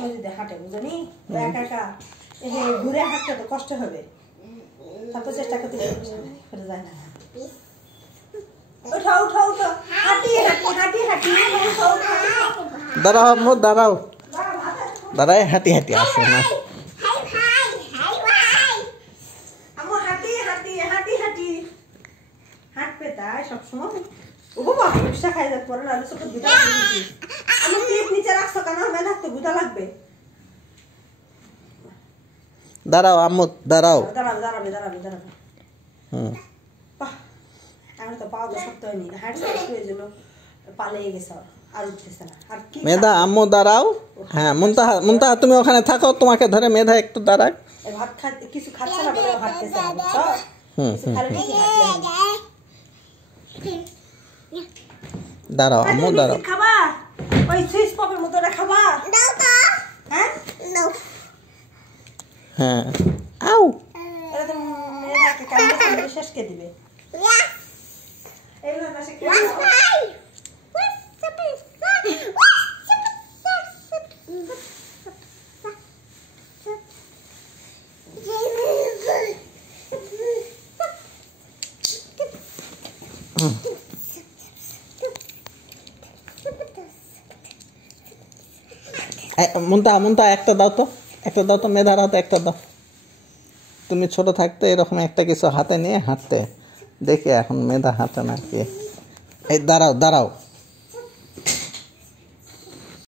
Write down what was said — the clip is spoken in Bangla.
সবসময় যদি হাঁটে বুঝনি একা একা ঘুরে হাঁটতে তো কষ্ট হবে তারপর চেষ্টা করতে করে যায় না উঠো উঠো উঠো হাঁটি হাঁটি হাঁটি হাঁটি দাঁড়াও আম্মু দাঁড়াও দাঁড়ায় হাঁটি হাঁটি আসো না আম্মু হাঁটি হাঁটি হাঁটি হাঁটি হাঁটবে তাই সবসময় ও বাবা রিকশা খাই যাক পরে না ছোট দুটা দিয়েছি আমি ক্লিপ নিচে রাখছো কেন আমি রাখতে বুঝা লাগবে দাঁড়াও আম্মু দাঁড়াও দাঁড়াবে দাঁড়াবে দাঁড়াবে দাঁড়াবে বাহ আমি তো পাওয়া শক্ত হয়নি হাঁটতে শুয়ে জন্য পালিয়ে গেছে আর উঠতেছে না আর কি মেধা আম্মু দাঁড়াও হ্যাঁ মুনতাহা মুনতাহা তুমি ওখানে থাকো তোমাকে ধরে মেধা একটু দাঁড়াক ভাত খাচ্ছে কিছু খাচ্ছে না বলে হাঁটতেছে না বুঝছো খালি কি দাঁড়াও আম্মু দাঁড়াও খাবা ওই সুইচ পপের মতো না খাবা দাও তো হ্যাঁ নাও হ্যাঁ আউ এটা তো মেয়েরাকে কামড়ে শেষ করে দিবে এই না সে কি মুনতাহা একটা দাও তো মেধার হাতে একটা দাও তুমি ছোট থাকতে এরকম একটা কিছু হাতে নিয়ে হাঁটতে দেখি এখন মেধা হাঁটে না কি এই দাঁড়াও